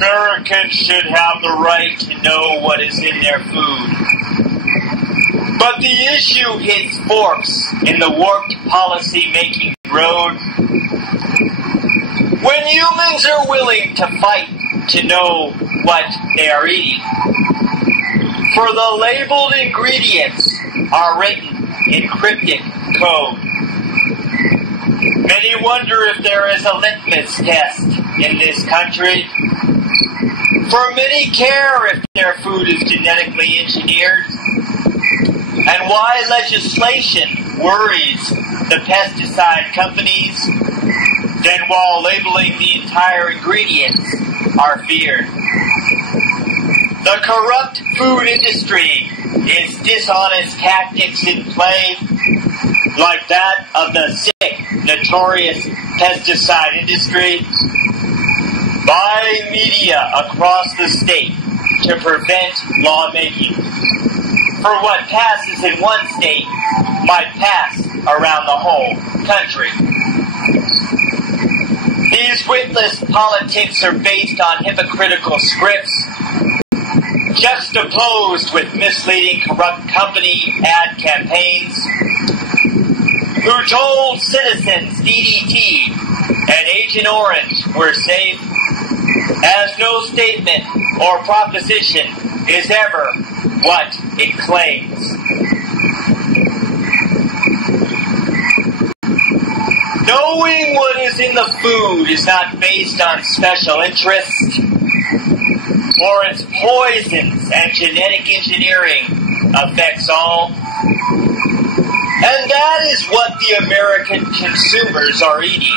Americans should have the right to know what is in their food. But the issue hits forks in the warped policy-making road. When humans are willing to fight to know what they are eating, for the labeled ingredients are written in cryptic code. Many wonder if there is a litmus test in this country. For many care if their food is genetically engineered, and why legislation worries the pesticide companies, then while labeling the entire ingredients are feared. The corrupt food industry is dishonest tactics in play, like that of the sick, notorious pesticide industry, buying media across the state to prevent lawmaking. For what passes in one state might pass around the whole country. These witless politics are based on hypocritical scripts, juxtaposed with misleading corrupt company ad campaigns, who told citizens DDT and Agent Orange were safe, as no statement or proposition is ever what it claims. Knowing what is in the food is not based on special interest, or its poisons and genetic engineering affects all. And that is what the American consumers are eating,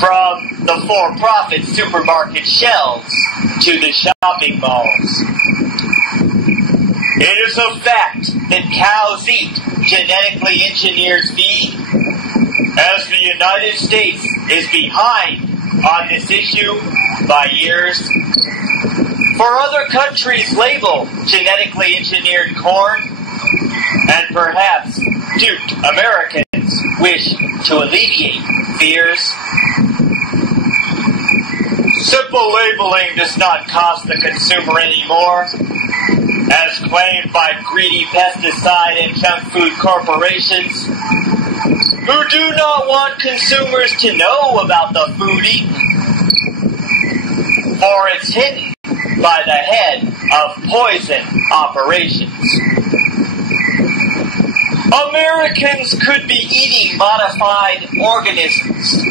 from the for-profit supermarket shelves to the shopping malls. It is a fact that cows eat genetically engineered feed, as the United States is behind on this issue by years. For other countries label genetically engineered corn, and perhaps duped Americans wish to alleviate fears. Simple labeling does not cost the consumer any more, as claimed by greedy pesticide and junk food corporations, who do not want consumers to know about the food eaten, for it's hidden by the head of poison operations. Americans could be eating modified organisms,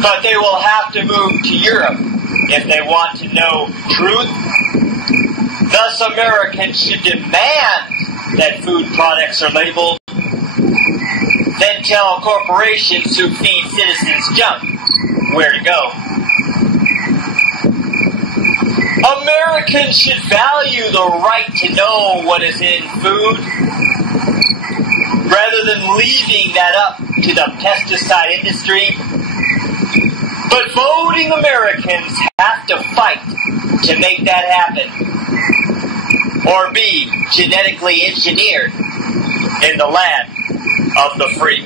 but they will have to move to Europe if they want to know truth. Thus, Americans should demand that food products are labeled, then tell corporations who feed citizens junk where to go. Americans should value the right to know what is in food, rather than leaving that up to the pesticide industry. But voting Americans have to fight to make that happen, or be genetically engineered in the land of the free.